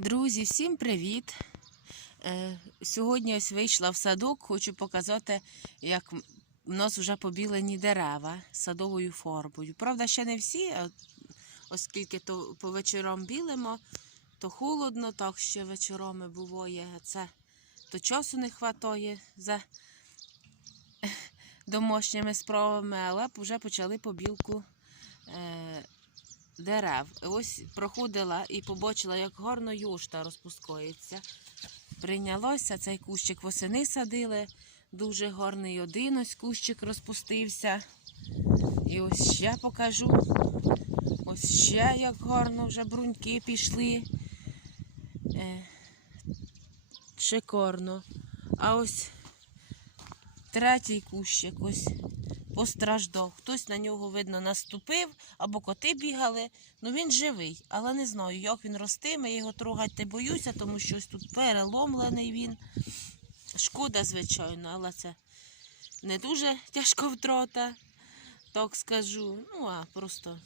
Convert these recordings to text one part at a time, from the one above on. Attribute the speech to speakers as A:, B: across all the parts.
A: Друзі, всім привіт! Е, Сьогодні ось вийшла в садок, хочу показати, як у нас вже побілені дерева садовою фарбою. Правда, ще не всі, оскільки то по вечорам білимо, то холодно, так ще вечорами буває. Це то часу не вистачає за домашніми справами, але вже почали побілку. Дерев. Ось проходила і побачила, як гарно юшта розпускається. Прийнялося цей кущик восени садили. Дуже гарний один ось кущик розпустився. І ось ще покажу. Ось ще як гарно вже бруньки пішли. Е, шикарно. А ось третій кущик ось постраждав. Хтось на нього, видно, наступив, або коти бігали. Ну він живий, але не знаю, як він ростиме. Його трогати не боюся, тому що ось тут переломлений він. Шкода, звичайно, але це не дуже тяжка втрата, так скажу. Ну, а просто,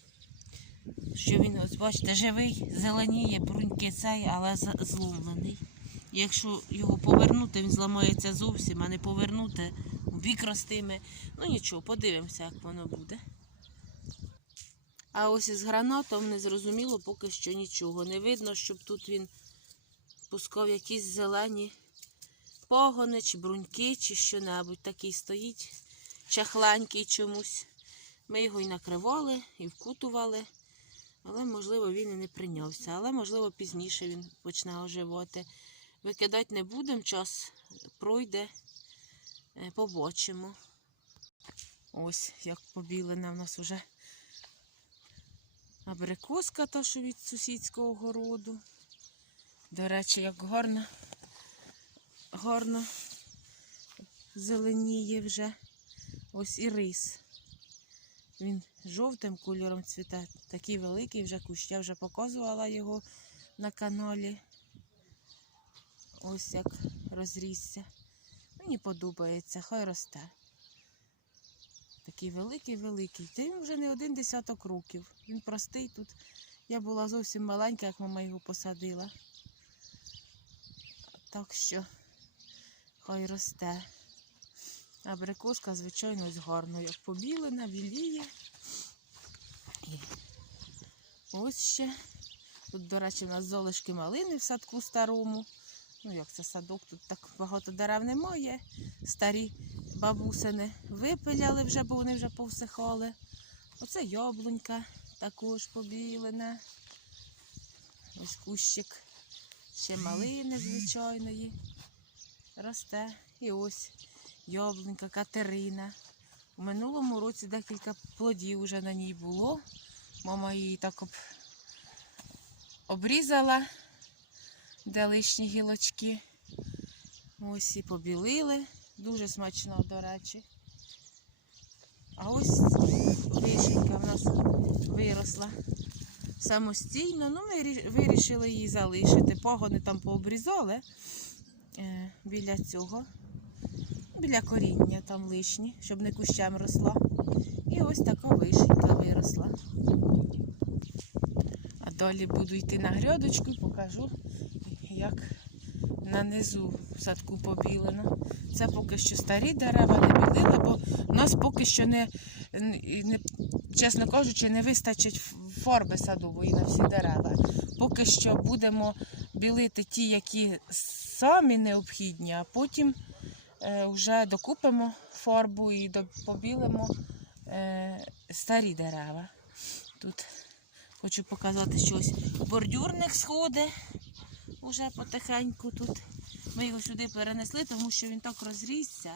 A: що він, ось бачите, живий, зеленіє, бруньки цей, але зломлений. Якщо його повернути, він зламається зовсім, а не повернути, бік ростиме. Ну нічого, подивимося, як воно буде. А ось із гранатом не зрозуміло поки що нічого. Не видно, щоб тут він пускав якісь зелені погони, чи бруньки, чи що-небудь. Такий стоїть чахленький чомусь. Ми його і накривали, і вкутували. Але, можливо, він і не прийнявся. Але, можливо, пізніше він почне оживати. Викидати не будемо, час пройде, побачимо. Ось як побілена в нас вже абрикоска, та що від сусідського городу. До речі, як гарно, гарно зеленіє вже. Ось і рис. Він жовтим кольором цвіте. Такий великий вже кущ. Я вже показувала його на каналі. Ось як розрісся. Мені подобається, хай росте. Такий великий-великий. Та він вже не один десяток років. Він простий тут. Я була зовсім маленька, як мама його посадила. Так що хай росте. Абрикоска, звичайно, ось гарно, як побілена, біліє. І ось ще. Тут, до речі, у нас золишки малини в садку старому. Ну, як це садок, тут так багато дерев немає. Старі бабусини випиляли вже, бо вони вже повсихали. Оце яблунька також побілена. Ось кущик ще малини звичайної. Росте. І ось яблунька Катерина. У минулому році декілька плодів вже на ній було. Мама її так об... обрізала, де лишні гілочки. Ось і побілили. Дуже смачно, до речі. А ось вишенька в нас виросла самостійно. Ну, ми вирішили її залишити. Пагони там пообрізали е, біля цього, біля коріння там лишні, щоб не кущем росла. І ось така вишенька виросла. А далі буду йти на грядочку і покажу, як на низу в садку побілено. Це поки що старі дерева не білила, бо в нас поки що не, не чесно кажучи, не вистачить фарби садової на всі дерева. Поки що будемо білити ті, які самі необхідні, а потім е, вже докупимо фарбу і побілимо е, старі дерева. Тут хочу показати щось. Бордюрник сходить уже потихеньку тут. Ми його сюди перенесли, тому що він так розрісся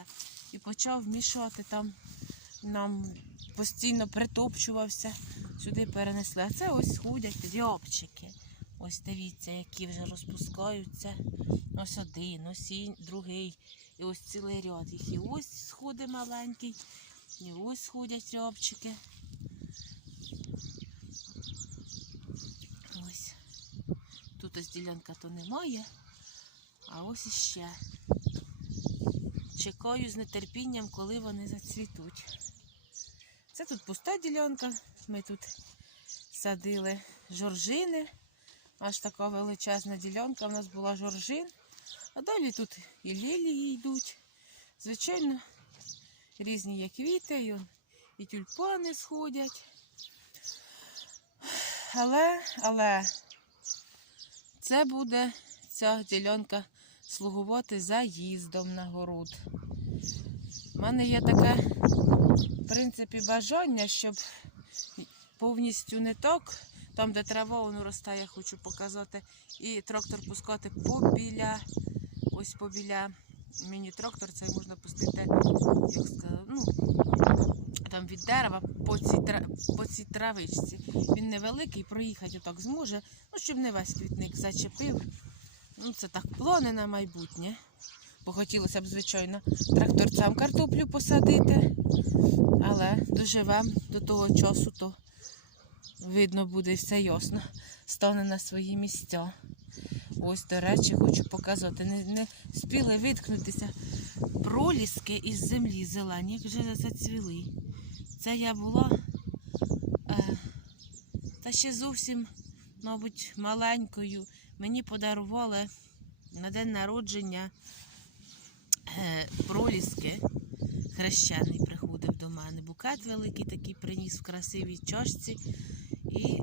A: і почав мішати там. Нам постійно притопчувався. Сюди перенесли. А це ось ходять рябчики. Ось дивіться, які вже розпускаються. Ось один, ось другий. І ось цілий ряд їх. І ось сходи маленький, і ось сходять рябчики. Ось. Тут ось ділянка то немає. А ось іще. Чекаю з нетерпінням, коли вони зацвітуть. Це тут пуста ділянка. Ми тут садили жоржини Аж така величезна ділянка в нас була жоржин. А далі тут і лілії йдуть. Звичайно, різні є квіти, і тюльпани сходять. Але, але це буде ця ділянка слугувати заїздом на город. У мене є таке, в принципі, бажання, щоб повністю не так, там, де трава воно ростає, хочу показати, і трактор пускати побіля, ось побіля міні-трактор, цей можна пустити, як сказати, ну, там від дерева по цій, по цій травичці. Він невеликий, проїхати отак зможе, ну, щоб не весь квітник зачепив. Ну, це так плани на майбутнє. Бо хотілося б, звичайно, тракторцям картоплю посадити. Але доживемо до того часу, то видно буде все ясно. Стане на свої місця. Ось, до речі, хочу показати. Не, не спіли виткнутися проліски із землі зелені, як вже зацвіли. Це я була е, та ще зовсім, мабуть, маленькою. Мені подарували на день народження е, проліски. Хрещений приходив до мене. Букет великий такий приніс в красивій чашці і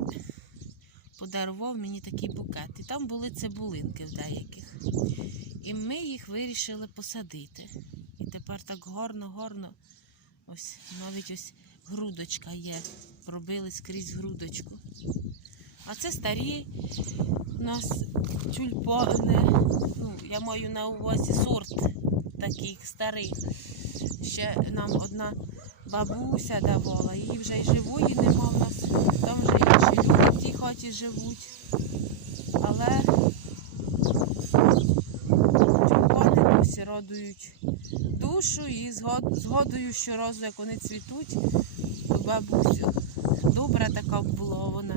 A: подарував мені такий букет. І там були цибулинки в деяких. І ми їх вирішили посадити. І тепер так гарно-гарно. Ось навіть ось грудочка є. Пробили скрізь грудочку. А це старі у нас тюльпани. Ну, я маю на увазі сорт таких старих. Ще нам одна бабуся давала, її вже й живої нема в нас. Там вже інші люди в тій хаті живуть. Але тюльпани досі радують душу і згодою щоразу, як вони цвітуть, бабусю. Добра така була вона.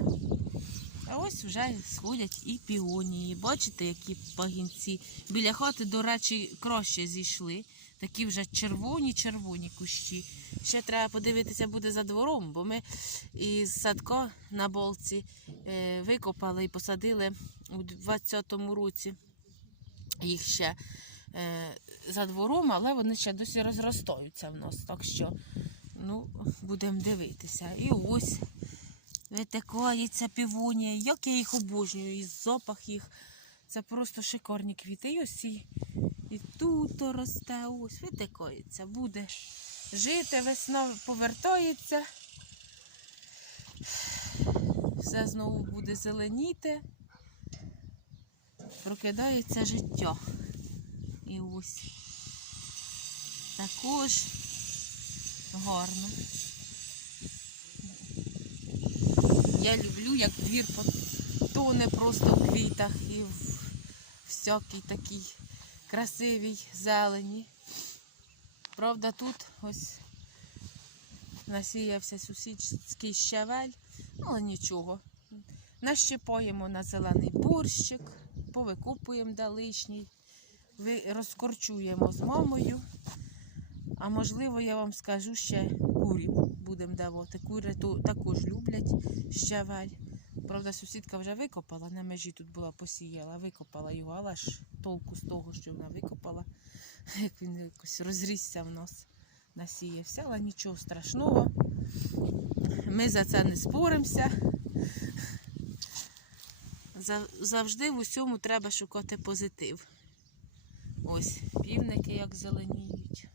A: А ось вже сходять і піонії. Бачите, які пагінці. Біля хати, до речі, краще зійшли. Такі вже червоні-червоні кущі. Ще треба подивитися буде за двором, бо ми із садка на болці е, викопали і посадили у 20-му році їх ще за двором, але вони ще досі розростаються в нас. Так що ну, будемо дивитися. І ось витикається півонія. Як я їх обожнюю, і запах їх. Це просто шикарні квіти. І ось ці. І тут росте, ось витикається, буде жити, весна повертається. Все знову буде зеленіти. Прокидається життя. І ось також гарно. Я люблю, як двір тоне просто в квітах і в всякій такій красивій зелені. Правда, тут ось насіявся сусідський щавель, але нічого. Нащипаємо на зелений борщик, повикупуємо де лишній, ви- розкорчуємо з мамою. А можливо, я вам скажу ще курів будемо давати. Кури ту- також люблять щавель. Правда, сусідка вже викопала, на межі тут була посіяла, викопала його, але ж толку з того, що вона викопала, як він якось розрісся в нас, насіявся, але нічого страшного. Ми за це не споримося. Завжди в усьому треба шукати позитив. Ось півники як зеленіють.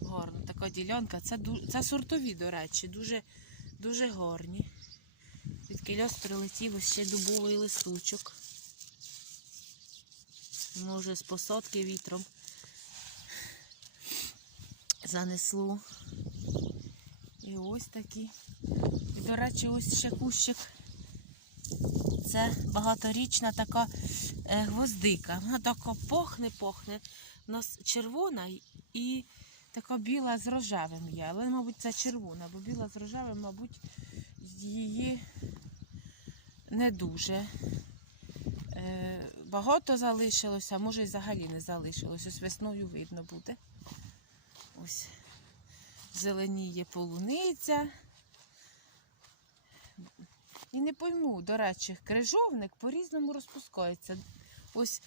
A: Гарно, така ділянка. Це, це сортові, до речі, дуже, дуже гарні. Від кільос прилетів ось ще дубовий листочок. Може, з посадки вітром занесло. І ось такі. І, до речі, ось ще кущик. Це багаторічна така е, гвоздика. Вона така пахне-пахне. У нас червона і така біла з рожевим є. Але, мабуть, це червона, бо біла з рожевим, мабуть, її не дуже. Е, багато залишилося, може і взагалі не залишилось. Ось весною видно буде. Ось зеленіє полуниця. І не пойму, до речі, крижовник по-різному розпускається. Ось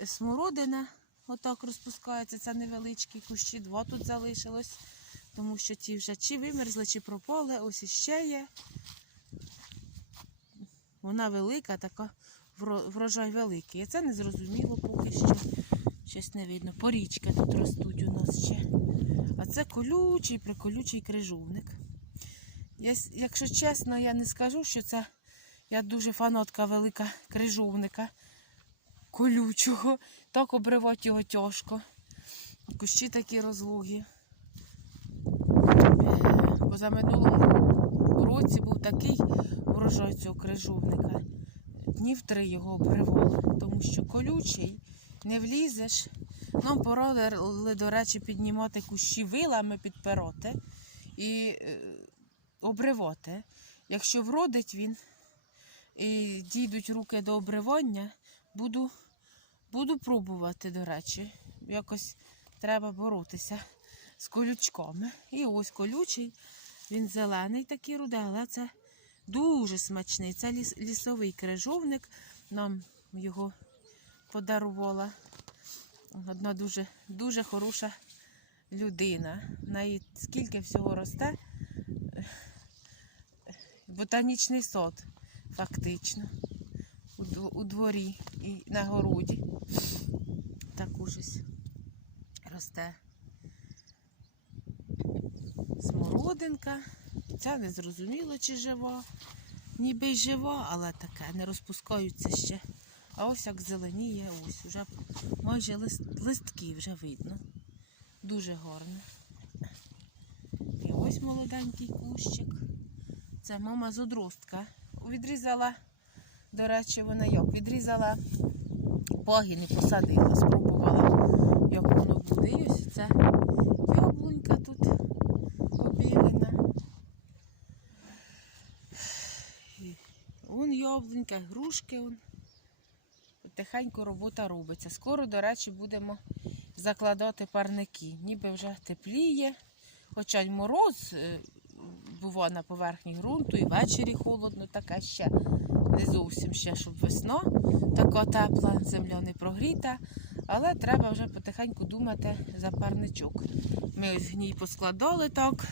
A: е, смородина отак розпускається, це невеличкі кущі, два тут залишилось, тому що ті вже чи вимерзли, чи пропали, ось іще є. Вона велика, така врожай великий. І це не зрозуміло поки що. Щось не видно. Порічки тут ростуть у нас ще. А це колючий, приколючий крижовник. Я, якщо чесно, я не скажу, що це я дуже фанатка велика крижовника колючого. Так обривати його тяжко. Кущі такі розлогі. Е, Позаминулому році був такий урожай цього крижовника. Днів три його обривали, тому що колючий, не влізеш. Нам порадили, до речі, піднімати кущі вилами підпероти і е, обривати. Якщо вродить він і дійдуть руки до обривання, буду, буду пробувати, до речі. Якось треба боротися з колючками. І ось колючий, він зелений такий рудий, але це дуже смачний. Це ліс, лісовий крижовник. Нам його подарувала одна дуже, дуже хороша людина. В неї скільки всього росте. Ботанічний сад, фактично. У, дворі і на городі. Так ужас росте. Смородинка. Ця не зрозуміло, чи жива. Ніби й жива, але таке, не розпускаються ще. А ось як зеленіє, ось вже майже лист, листки вже видно. Дуже гарно. І ось молоденький кущик. Це мама з одростка. Відрізала, до речі, вона як? Відрізала пагін і посадила, спробувала, як воно буде. І ось це яблунька тут обілена. Вон яблунька, грушки. Вон. Потихеньку робота робиться. Скоро, до речі, будемо закладати парники. Ніби вже тепліє. Хоча й мороз е, бува на поверхні ґрунту, і ввечері холодно, таке ще не зовсім ще, щоб весна така тепла, земля не прогріта. Але треба вже потихеньку думати за парничок. Ми ось гній поскладали так.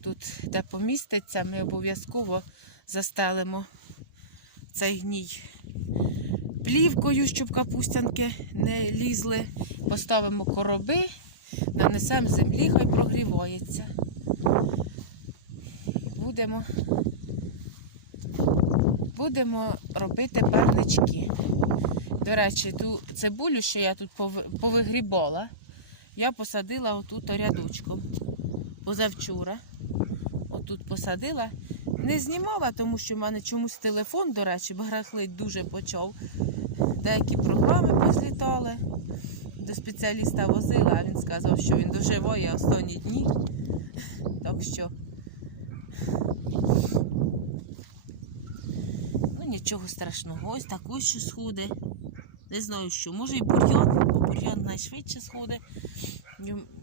A: Тут, де поміститься, ми обов'язково застелимо цей гній плівкою, щоб капустянки не лізли. Поставимо короби, нанесемо землі, хай прогрівається. Будемо, будемо робити парнички. До речі, ту цибулю, що я тут повигрібала, я посадила отут рядочком позавчора. Отут посадила. Не знімала, тому що в мене чомусь телефон, до речі, барахлить дуже почав. Деякі програми позлітали. До спеціаліста возила, а він сказав, що він доживає останні дні. Так що. Ну, нічого страшного. Ось так ось що сходить. Не знаю що. Може і бур'ян, бо бур'ян найшвидше сходить.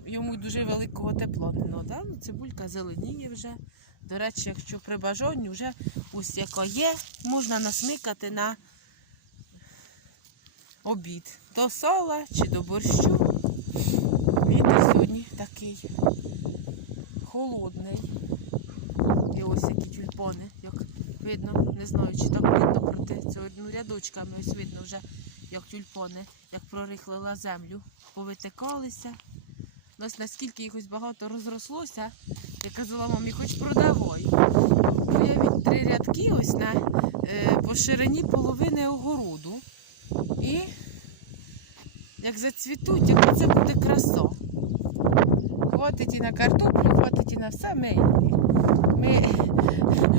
A: Йому дуже великого тепла не треба. Ну, цибулька зеленіє вже. До речі, якщо при бажанні вже ось яка є, можна насмикати на обід. До сола чи до борщу. Вітер сьогодні такий холодний. І ось які тюльпани, як видно, не знаю, чи так видно проти цього ну, рядочками ось видно вже, як тюльпани, як прорихлила землю, повитикалися. Ось наскільки їх ось багато розрослося, я казала мамі, хоч продавай. Ну, три рядки ось на е, по ширині половини огороду. І як зацвітуть, як це буде краса. Хватить і на картоплю, хватить і на все. Ми, ми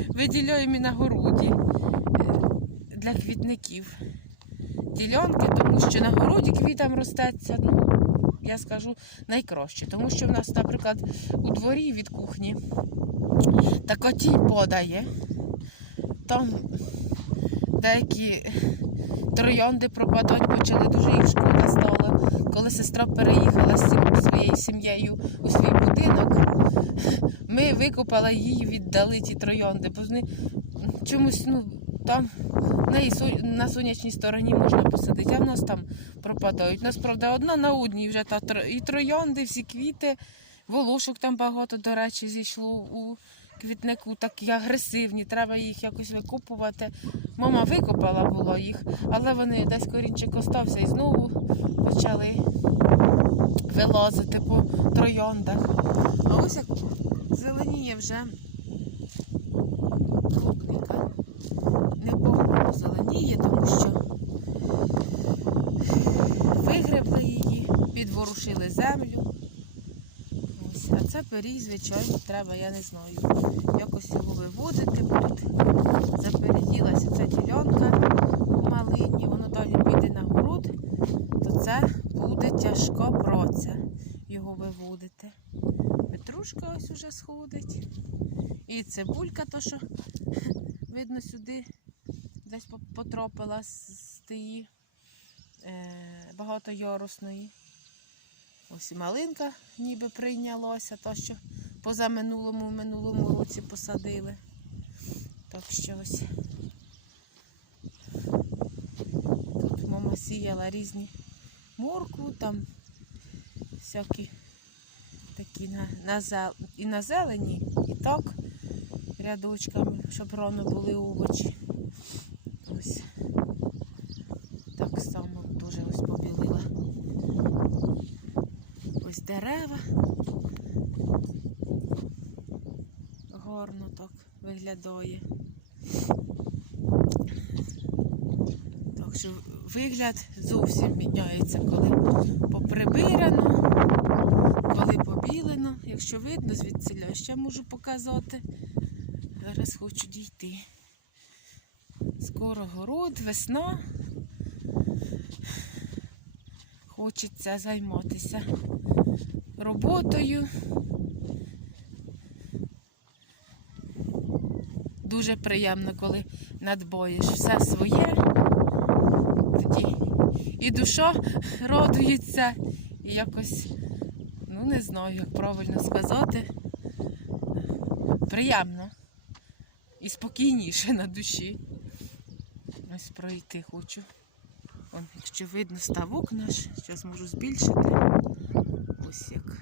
A: виділяємо і на городі е, для квітників ділянки, тому що на городі квітам ростеться, ну, я скажу, найкраще. Тому що в нас, наприклад, у дворі від кухні така тінь подає. Там деякі троянди пропадати почали, дуже їх шкода стало. Коли сестра переїхала з своєю сім'єю у свій будинок, ми викопали її, віддали ті троянди, бо вони чомусь, ну, там на сонячній стороні можна посадити, а в нас там пропадають. У нас, правда, одна на одній вже та і троянди, всі квіти, волошок там багато, до речі, зійшло у квітнику, такі агресивні, треба їх якось викопувати. Мама викопала було їх, але вони десь корінчик остався і знову почали вилазити по трояндах. А ось як зеленіє вже клубника. Непогано зеленіє, тому що вигребли її, підворушили землю. Пиріг, звичайно, треба, я не знаю, якось його виводити, тут запереділася ця ділянка у малині, воно далі піде на город, то це буде тяжка праця його виводити. Петрушка ось уже сходить. І цибулька, то що видно сюди десь по- потрапила з з тієї е, багатоярусної. Ось і малинка ніби прийнялося, то що позаминулому в минулому році посадили. Так що ось тут мама сіяла різні моркву, там всякі такі на, на зел... і на зелені, і так рядочками, щоб рано були овочі. Ось так само теж ось побілила. Ось дерева. Гарно так виглядає. Так що вигляд зовсім міняється, коли поприбирано, коли побілено. Якщо видно звідсиля, ще можу показати. Зараз хочу дійти. Скоро город, весна. Хочеться займатися роботою. Дуже приємно, коли надбоїш все своє. Тоді і душа радується, і якось, ну не знаю, як правильно сказати. Приємно і спокійніше на душі. Ось пройти хочу. Якщо видно ставок наш, зараз можу збільшити. Ось як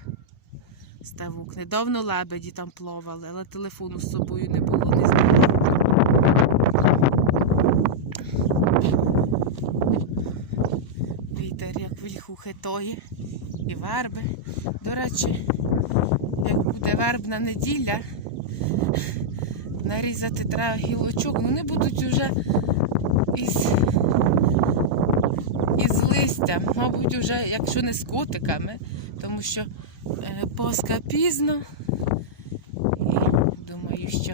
A: ставок. Недавно лебеді там плавали, але телефону з собою не було, не знаю. Вітер як вільху хитає і верби. До речі, як буде вербна неділя, нарізати треба гілочок, не будуть вже із, із мабуть, вже, якщо не з котиками, тому що е, Пасха пізно. І думаю, що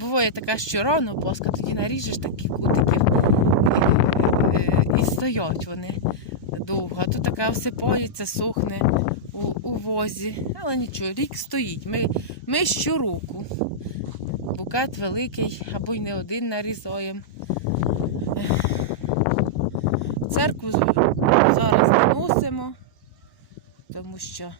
A: буває така, що рано Пасха, тоді наріжеш таких котиків е, і стоять вони довго. А то така осипається, сохне у, у возі. Але нічого, рік стоїть. Ми, ми щороку букет великий або й не один нарізаємо. Церкву з- зараз не носимо, тому що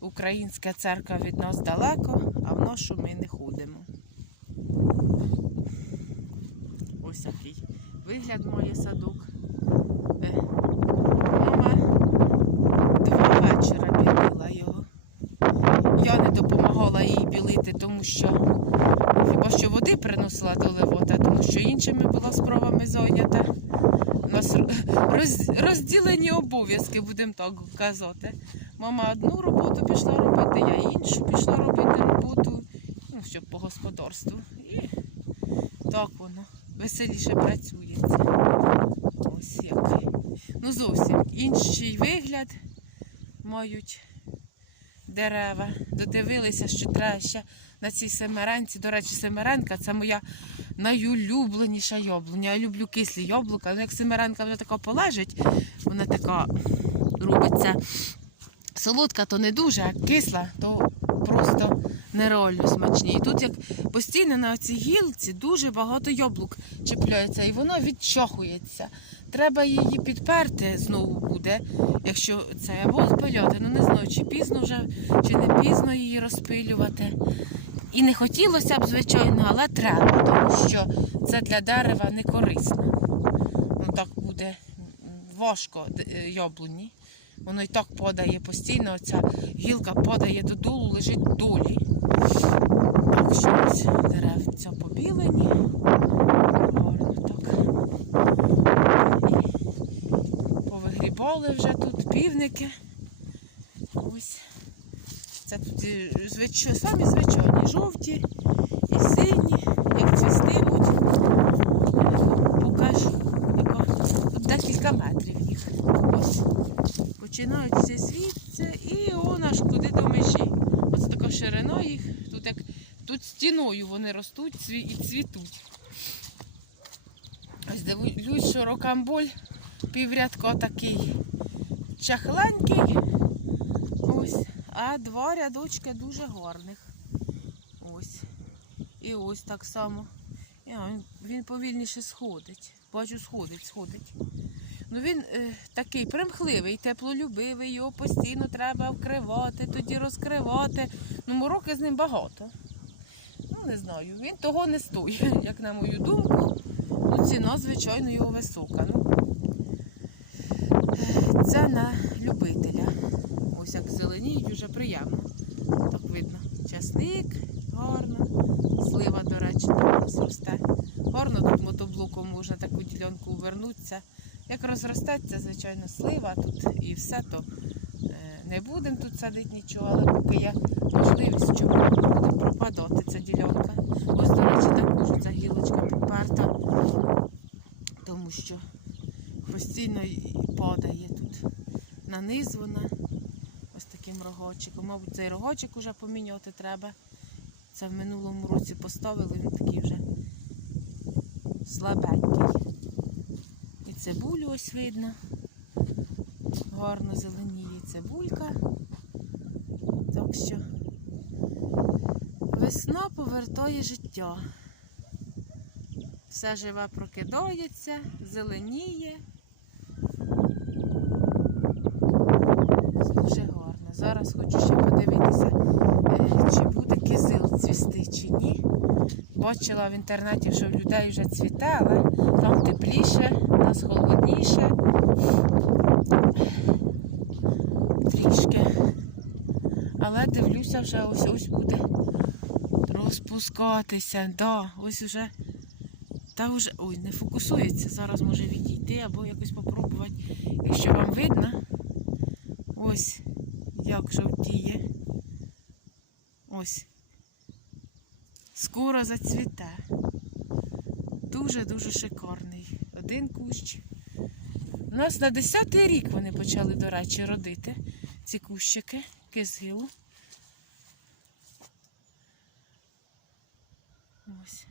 A: українська церква від нас далеко, а в нашу ми не ходимо. Ось такий вигляд має садок. Е, Мама два вечора білила його. Я не допомагала їй білити, тому що хіба що води приносила до левота, тому що іншими була справами зайнята. У нас роз, розділені обов'язки, будемо так казати. Мама одну роботу пішла робити, я іншу пішла робити роботу, ну, щоб по господарству. І так воно веселіше працюється. Ось який. Ну зовсім інший вигляд мають дерева. Додивилися, що треба ще на цій семеренці. До речі, семеренка це моя найулюбленіша яблуня. Я люблю кислі яблука. Ну, як семеренка вже така полежить, вона така робиться солодка, то не дуже, а кисла, то просто нереально смачні. І тут як постійно на цій гілці дуже багато яблук чіпляється, і воно відчахується. Треба її підперти знову буде, якщо це або спиляти. Ну не знаю, чи пізно вже, чи не пізно її розпилювати. І не хотілося б, звичайно, але треба, тому що це для дерева не корисно. Ну так буде важко е, яблуні. Воно і так падає постійно, оця гілка падає додолу, лежить долі. Так що ось деревця побілені. Гарно так. І повигрібали вже тут півники. Ось. Звич... самі звичайні, жовті і сині, як цвістимуть. Покажу. Тут декілька метрів їх. Ось. Починаються звідси і он аж куди до межі. Ось така ширина їх. Тут як тут стіною вони ростуть і цвітуть. Ось дивлюсь, що рокамболь піврядка такий чахленький. Ось. А два рядочки дуже гарних. Ось. І ось так само. Він, повільніше сходить. Бачу, сходить, сходить. Ну він е, такий примхливий, теплолюбивий, його постійно треба вкривати, тоді розкривати. Ну, мороки з ним багато. Ну, не знаю. Він того не стоїть, як на мою думку. Ну, ціна, звичайно, його висока. Ну, це на любителя. Ось як зеленіють, вже приємно. Так видно. Часник гарно. Слива, до речі, там у нас росте. Гарно тут мотоблоком можна таку ділянку вернутися. Як розростеться, звичайно, слива тут і все, то е, не будемо тут садити нічого, але поки є можливість, чому буде пропадати ця ділянка. Ось, до речі, також ця гілочка поперта, тому що постійно падає тут. На низ вона ось. Мабуть, цей рогочик вже поміняти треба. Це в минулому році поставили, він такий вже слабенький. І цибулю ось видно. Гарно зеленіє цибулька. Так що весна повертає життя. Все живе прокидається, зеленіє. Дуже гарно. Зараз хочу ще подивитися, е, чи буде кизил цвісти чи ні. Бачила в інтернеті, що в людей вже цвіте, але там тепліше, нас холодніше. Трішки. Але дивлюся, вже ось ось буде розпускатися. Да, ось уже. Та вже. Ой, не фокусується. Зараз може відійти або якось попробувати. Якщо вам видно, як жовтіє. Ось. Скоро зацвіте. Дуже-дуже шикарний. Один кущ. У нас на 10-й рік вони почали, до речі, родити ці кущики кизгилу. Ось.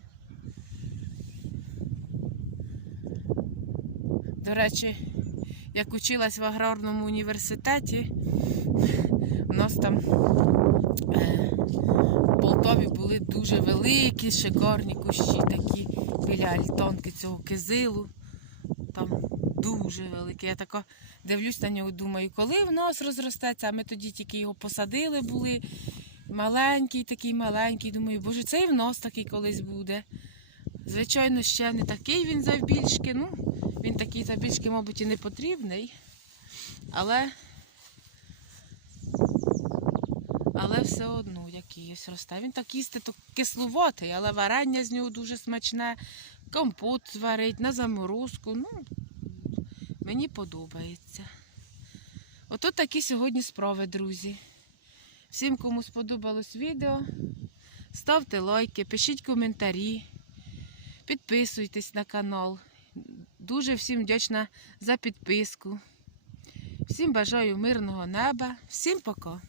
A: До речі, як училась в аграрному університеті, нас там е, в Полтаві були дуже великі, шикарні кущі такі біля альтонки цього кизилу. Там дуже великі. Я така дивлюсь на нього, думаю, коли в нас розростеться, а ми тоді тільки його посадили були. Маленький, такий маленький. Думаю, боже, це і в нас такий колись буде. Звичайно, ще не такий він завбільшки. Ну, він такий завбільшки, мабуть, і не потрібний. Але але все одно якийсь росте. Він так їсти то кислуватий, але варення з нього дуже смачне, компот зварить на заморозку. Ну, мені подобається. Ото такі сьогодні справи, друзі. Всім, кому сподобалось відео, ставте лайки, пишіть коментарі, підписуйтесь на канал. Дуже всім вдячна за підписку. Всім бажаю мирного неба. Всім пока!